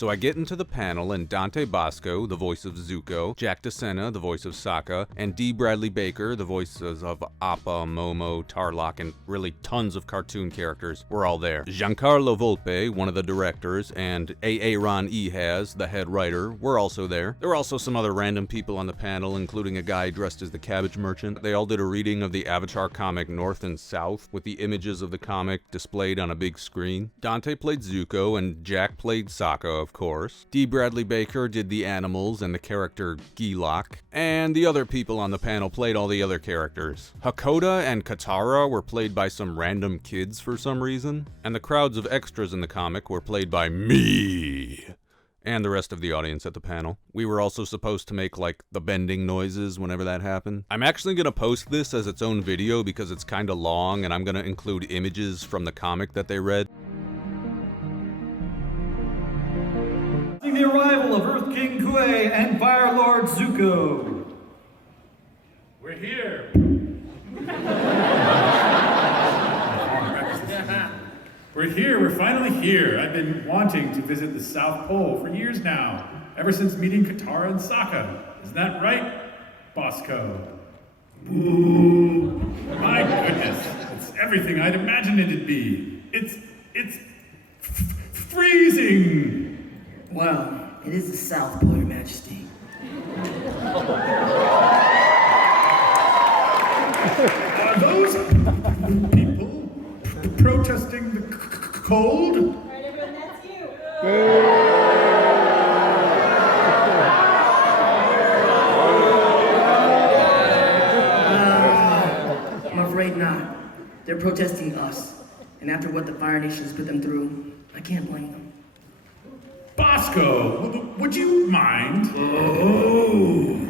So I get into the panel, and Dante Basco, the voice of Zuko, Jack Sena, the voice of Sokka, and Dee Bradley Baker, the voices of Appa, Momo, Tarlok, and really tons of cartoon characters were all there. Giancarlo Volpe, one of the directors, and Aaron Ehaz, the head writer, were also there. There were also some other random people on the panel, including a guy dressed as the Cabbage Merchant. They all did a reading of the Avatar comic North and South, with the images of the comic displayed on a big screen. Dante played Zuko, and Jack played Sokka, of course. Dee Bradley Baker did the animals and the character Gilok, and the other people on the panel played all the other characters. Hakoda and Katara were played by some random kids for some reason, and the crowds of extras in the comic were played by me and the rest of the audience at the panel. We were also supposed to make, like, the bending noises whenever that happened. I'm actually gonna post this as its own video because it's kinda long, and I'm gonna include images from the comic that they read. The arrival of Earth King Kuei and Fire Lord Zuko. We're here. We're here, we're finally here. I've been wanting to visit the South Pole for years now, ever since meeting Katara and Sokka. Isn't that right, Bosco? Ooh. My goodness, it's everything I'd imagined it'd be. It's freezing. Well, it is the South Pole, Your Majesty. Are those people protesting the cold? All right, everyone, that's you. I'm afraid not. They're protesting us. And after what the Fire Nation has put them through, I can't blame them. Bosco, would you mind? Oh.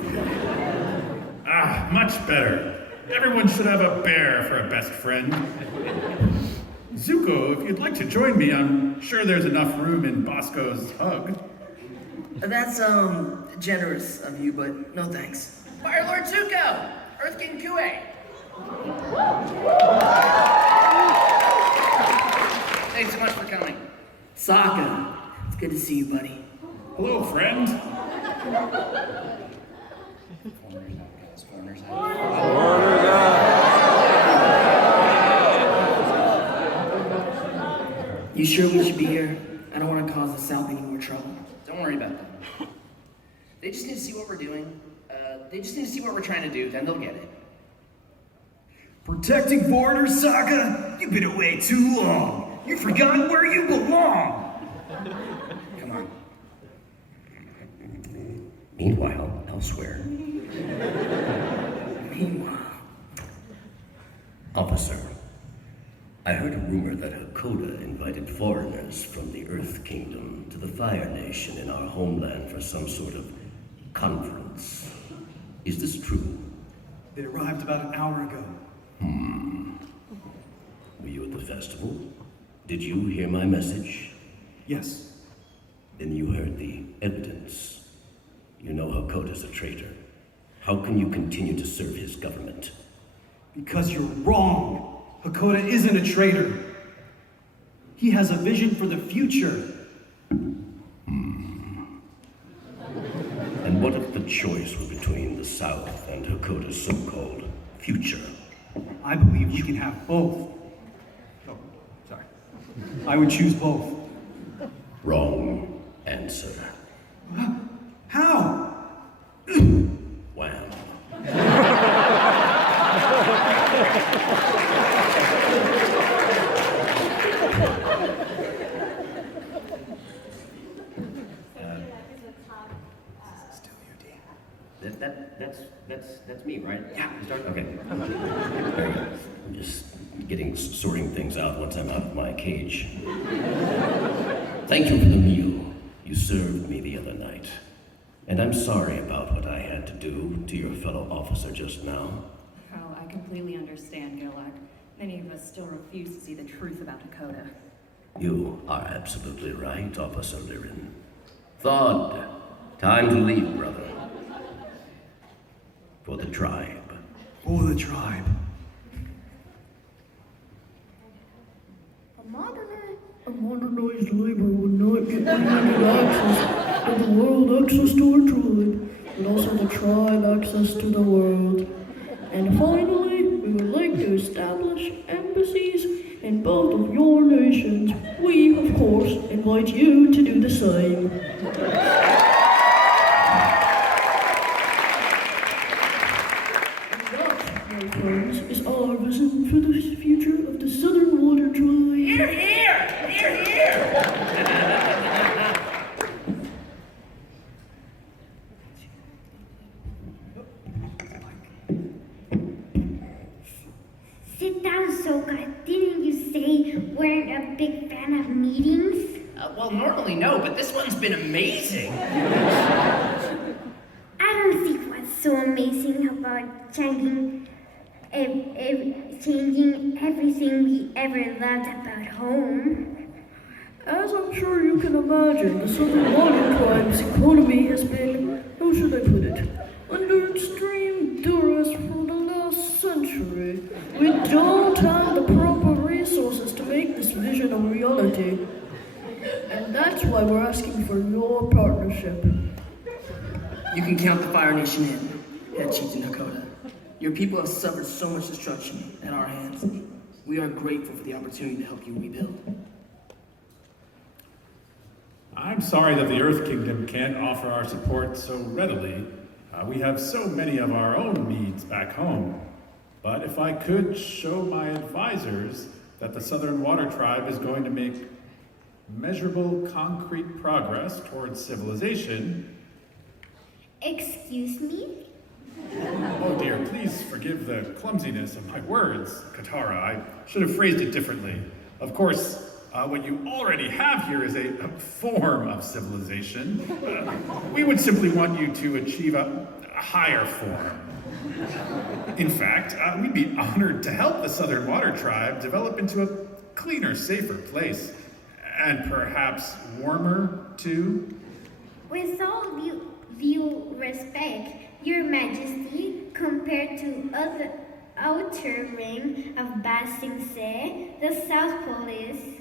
Much better. Everyone should have a bear for a best friend. Zuko, if you'd like to join me, I'm sure there's enough room in Bosco's hug. That's, generous of you, but no thanks. Fire Lord Zuko! Earth King Kuei! Thanks so much for coming. Sokka, it's good to see you, buddy. Hello, friend. You sure we should be here? I don't want to cause the South any more trouble. Don't worry about them. They just need to see what we're doing. They just need to see what we're trying to do, then they'll get it. Protecting foreigners, Sokka? You've been away too long. You've forgotten where you belong. Come on. Meanwhile, elsewhere. Meanwhile. Officer, I heard a rumor that Hakoda invited foreigners from the Earth Kingdom to the Fire Nation in our homeland for some sort of conference. Is this true? They arrived about an hour ago. Were you at the festival? Did you hear my message? Yes. Then you heard the evidence. You know Hakoda's a traitor. How can you continue to serve his government? Because you're wrong. Hakoda isn't a traitor. He has a vision for the future. And what if the choice were between the South and Hakoda's so-called future? I believe you can have both. Oh, sorry. I would choose both. Wrong answer. How? Wham. That's me, right? Yeah. Okay. Very good. I'm just sorting things out once I'm out of my cage. Thank you for the meal you served me the other night. And I'm sorry about what I had to do to your fellow officer just now. Oh, I completely understand, Gilak. Many of us still refuse to see the truth about Hakoda. You are absolutely right, Officer Lirin. Thawd, time to leave, brother. For the tribe. For the tribe. A modernized labor would not equipment granting access to the world access to our tribe, and also the tribe access to the world. And finally, we would like to establish embassies in both of your nations. We, of course, invite you to do the same. My friends, is our vision for the future of the Southern Water Tribe. Hear, hear! Hear, hear! Sit down, Sokka. Didn't you say we're a big fan of meetings? Well, normally no, but this one's been amazing. I don't see what's so amazing about changing everything we ever loved about home. As I'm sure you can imagine, the Southern Water Tribe's economy has been, how should I put it, under extreme duress for the last century. We don't have the proper resources to make this vision a reality. And that's why we're asking for your partnership. You can count the Fire Nation in, Head Chieftain Hakoda. Your people have suffered so much destruction at our hands. We are grateful for the opportunity to help you rebuild. I'm sorry that the Earth Kingdom can't offer our support so readily. We have so many of our own needs back home. But if I could show my advisors that the Southern Water Tribe is going to make measurable, concrete progress towards civilization. Excuse me? Oh dear, please forgive the clumsiness of my words, Katara. I should have phrased it differently. Of course, what you already have here is a form of civilization. We would simply want you to achieve a higher form. In fact, we'd be honored to help the Southern Water Tribe develop into a cleaner, safer place. And perhaps warmer, too? With all due respect, Your Majesty, compared to the outer ring of Ba Sing Se, the South Pole is...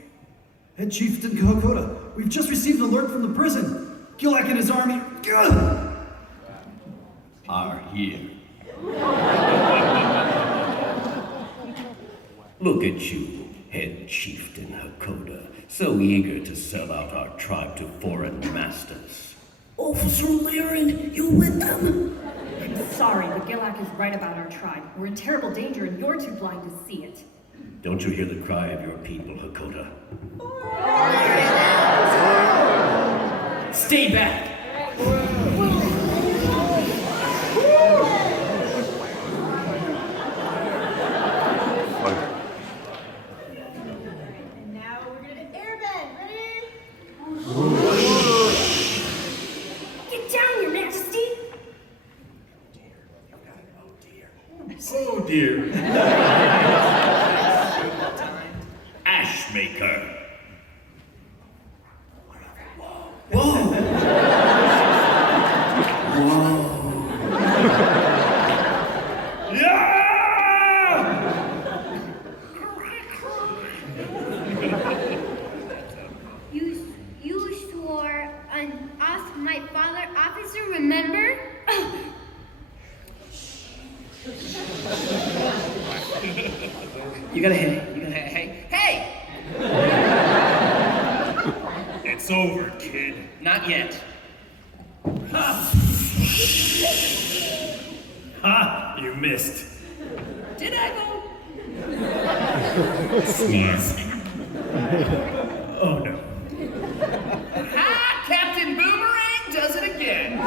Head Chieftain Hakoda, we've just received an alert from the prison. Gilak and his army Are here. Look at you, Head Chieftain Hakoda, so eager to sell out our tribe to foreign masters. Officer Lyran, you with them? I'm sorry, but Gilak is right about our tribe. We're in terrible danger and you're too blind to see it. Don't you hear the cry of your people, Hakoda? Stay back! And now we're gonna airbend. Ready? Get down, Your Majesty! Oh dear. Ashmaker! You swore on us, my father, officer, remember? You gotta hit. You gotta hey! It's over, kid. Not yet. Ha! You missed. Did I though? Oh no. Ha! Captain Boomerang does it again.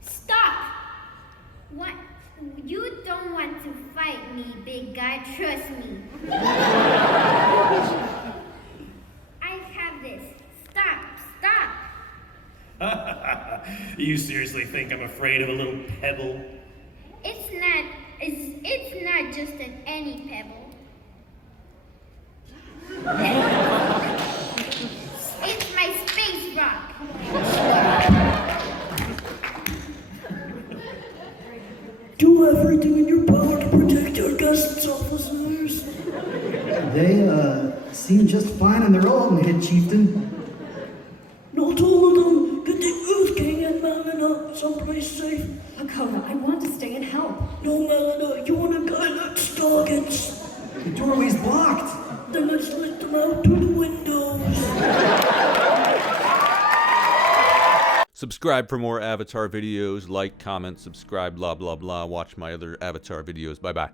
Stop! What? You don't want to fight me, big guy, trust me. I have this. Stop! You seriously think I'm afraid of a little pebble? It's not just any pebble. It's my space rock. Do have seem just fine on their own, Head Chieftain. Not all of them. Get the Earth King and Melina someplace safe. Hakoda, I want to stay and help. No, Melina, you want a guy that targets. The doorway's blocked. Then let's let them out through the windows. Subscribe for more Avatar videos. Like, comment, subscribe, blah, blah, blah. Watch my other Avatar videos. Bye-bye.